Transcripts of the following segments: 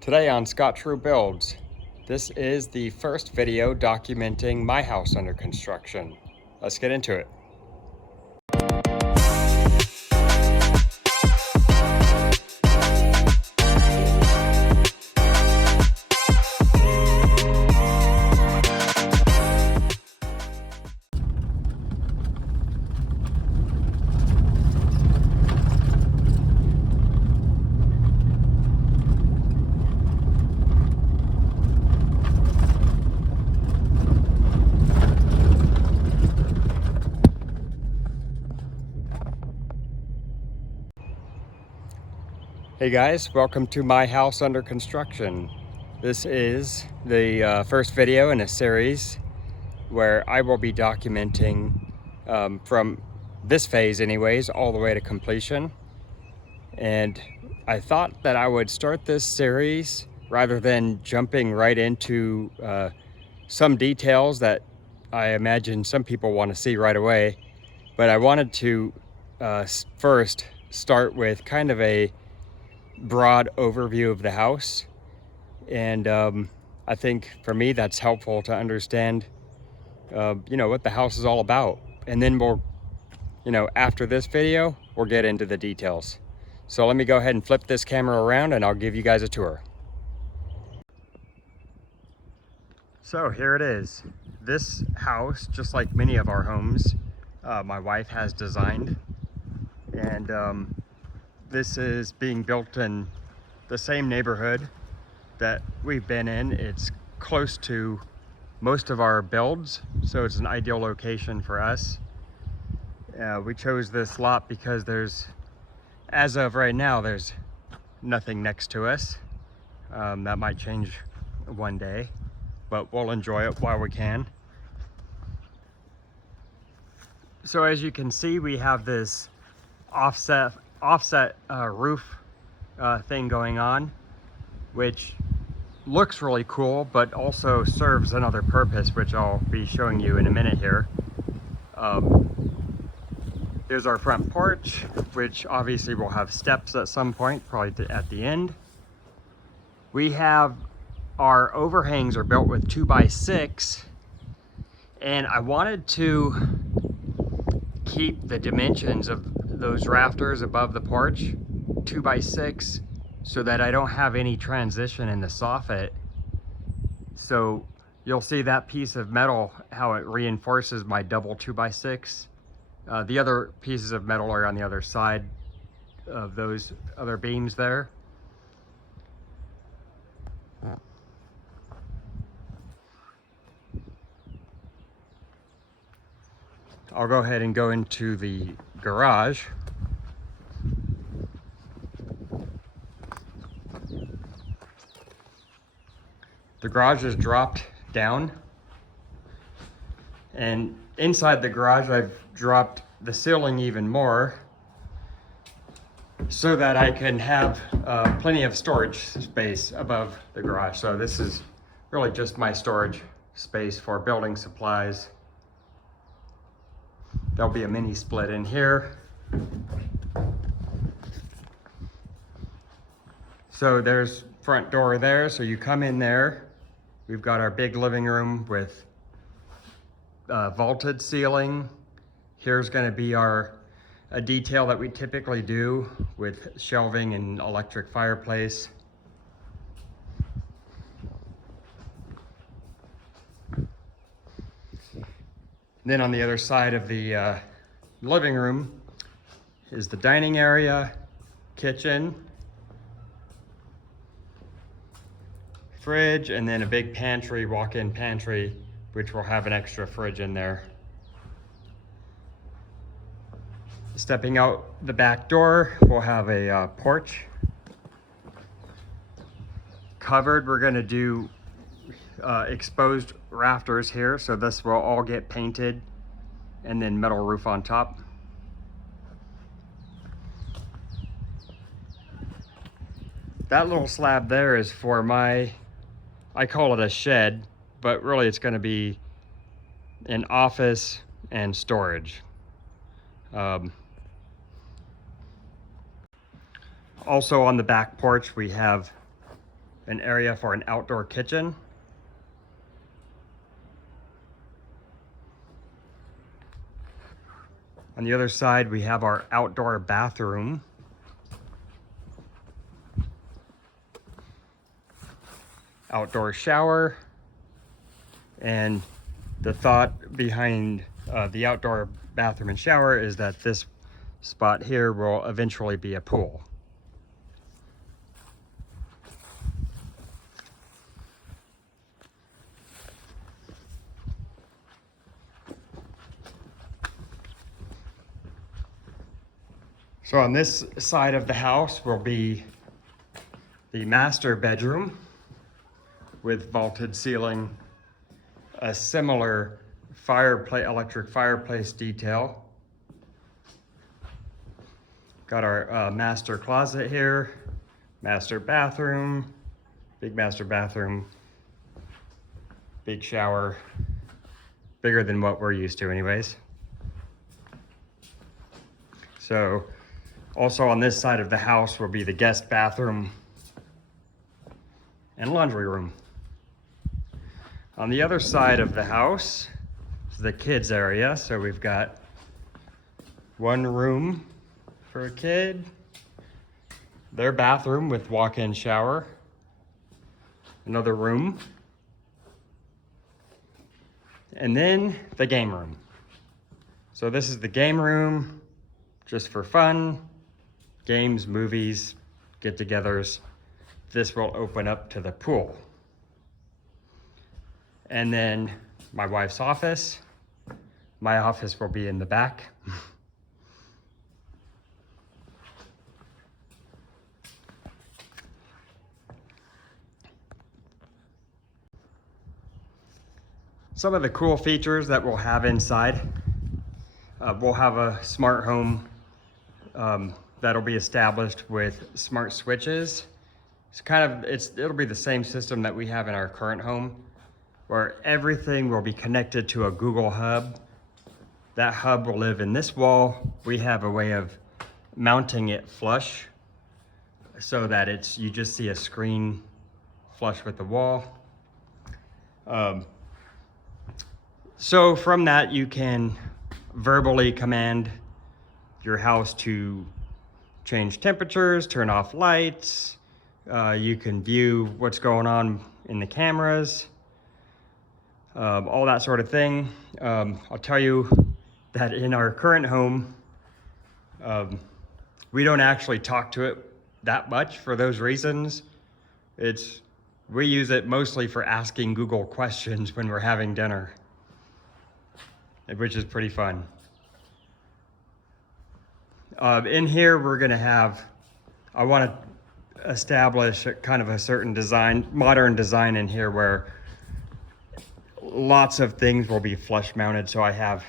Today on Scott True Builds, this is the first video documenting my house under construction. Let's get into it. Hey guys, welcome to my house under construction. This is the first video in a series where I will be documenting from this phase anyways, all the way to completion. And I thought that I would start this series rather than jumping right into some details that I imagine some people want to see right away. But I wanted to first start with kind of a broad overview of the house, and I think for me that's helpful to understand what the house is all about, and then we'll after this video we'll get into the details. So let me go ahead and flip this camera around and I'll give you guys a tour. So here it is. This house, just like many of our homes, my wife has designed, and this is being built in the same neighborhood that we've been in. It's close to most of our builds, so it's an ideal location for us. We chose this lot because as of right now, there's nothing next to us. That might change one day, but we'll enjoy it while we can. So as you can see, we have this offset roof thing going on, which looks really cool, but also serves another purpose, which I'll be showing you in a minute here. Here's our front porch, which obviously will have steps at some point, probably at the end. We have our overhangs are built with 2x6, and I wanted to keep the dimensions of those rafters above the porch 2x6 so that I don't have any transition in the soffit. So you'll see that piece of metal, how it reinforces my double 2x6. The other pieces of metal are on the other side of those other beams there. I'll go ahead and go into the garage. The garage is dropped down, and inside the garage I've dropped the ceiling even more so that I can have plenty of storage space above the garage. So this is really just my storage space for building supplies. There'll be a mini split in here. So there's front door there, so you come in there. We've got our big living room with vaulted ceiling. Here's going to be a detail that we typically do with shelving and electric fireplace. Then on the other side of the living room is the dining area, kitchen, fridge, and then a big pantry, walk-in pantry, which will have an extra fridge in there. Stepping out the back door, we'll have a porch. Covered, we're going to do exposed rafters here, so this will all get painted, and then metal roof on top. That little slab there is for I call it a shed, but really it's going to be an office and storage. Also on the back porch we have an area for an outdoor kitchen. On the other side, we have our outdoor bathroom. Outdoor shower. And the thought behind the outdoor bathroom and shower is that this spot here will eventually be a pool. So on this side of the house will be the master bedroom with vaulted ceiling, a similar electric fireplace detail. Got our master closet here, master bathroom, big master bathroom, big shower, bigger than what we're used to anyways. So also on this side of the house will be the guest bathroom and laundry room. On the other side of the house is the kids area. So we've got one room for a kid, their bathroom with walk-in shower, another room, and then the game room. So this is the game room, just for fun, games, movies, get-togethers. This will open up to the pool. And then my wife's office. My office will be in the back. Some of the cool features that we'll have inside. We'll have a smart home that'll be established with smart switches. It'll be the same system that we have in our current home, where everything will be connected to a Google Hub. That hub will live in this wall. We have a way of mounting it flush so that you just see a screen flush with the wall. So from that, you can verbally command your house to change temperatures, turn off lights. You can view what's going on in the cameras, all that sort of thing. I'll tell you that in our current home, we don't actually talk to it that much for those reasons. We use it mostly for asking Google questions when we're having dinner, which is pretty fun. In here, I want to establish kind of a certain design, modern design in here where lots of things will be flush mounted. So I have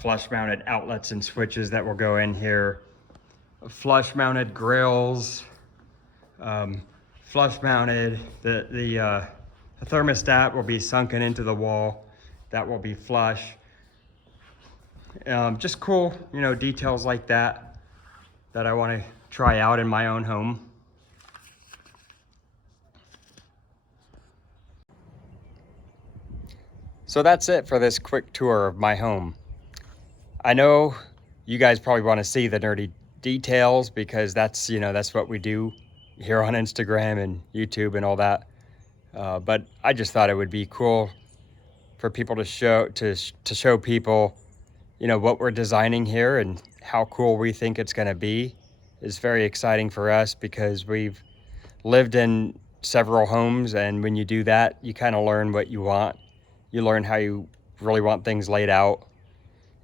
flush mounted outlets and switches that will go in here, flush mounted grills, flush mounted, the thermostat will be sunken into the wall. That will be flush. Just cool, details like that I want to try out in my own home. So that's it for this quick tour of my home. I know you guys probably want to see the nerdy details because that's what we do here on Instagram and YouTube and all that. But I just thought it would be cool for people to show people what we're designing here and how cool we think it's going to be. Is very exciting for us because we've lived in several homes, and when you do that, you kind of learn what you want. You learn how you really want things laid out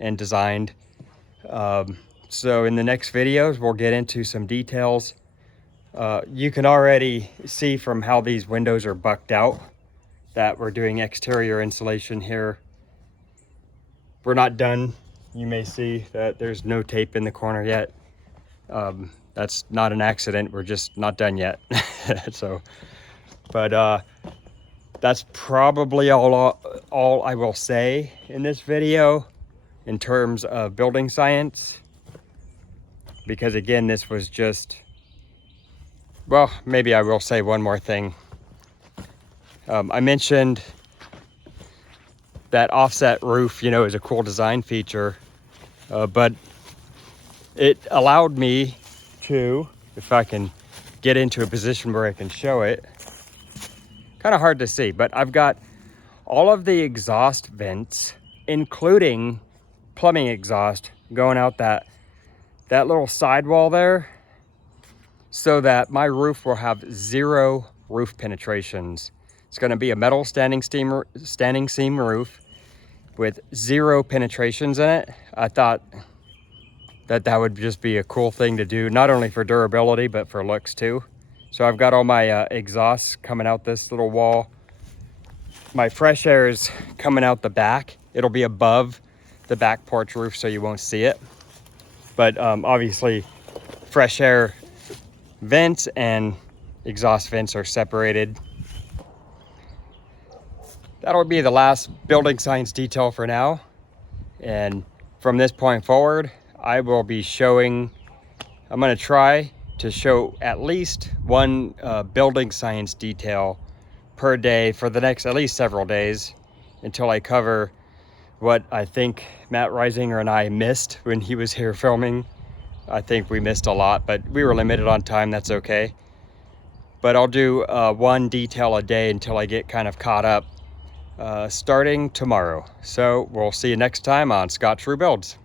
and designed. So in the next videos, we'll get into some details. You can already see from how these windows are bucked out that we're doing exterior insulation here. We're not done. You may see that there's no tape in the corner yet. That's not an accident. We're just not done yet. But that's probably all I will say in this video in terms of building science. Because again, this was just well, maybe I will say one more thing. I mentioned that offset roof, you know, is a cool design feature, but it allowed me to, if I can get into a position where I can show it, kind of hard to see, but I've got all of the exhaust vents, including plumbing exhaust, going out that little sidewall there, so that my roof will have 0 roof penetrations. It's going to be a metal standing seam roof with 0 penetrations in it. I thought that would just be a cool thing to do, not only for durability, but for looks too. So I've got all my exhausts coming out this little wall. My fresh air is coming out the back. It'll be above the back porch roof, so you won't see it. But obviously, fresh air vents and exhaust vents are separated. That'll be the last building science detail for now. And from this point forward, I will be showing, I'm going to try to show at least one building science detail per day for the next at least several days, until I cover what I think Matt Reisinger and I missed when he was here filming. I think we missed a lot, but we were limited on time. That's okay. But I'll do one detail a day until I get kind of caught up, starting tomorrow. So we'll see you next time on Scott True Builds.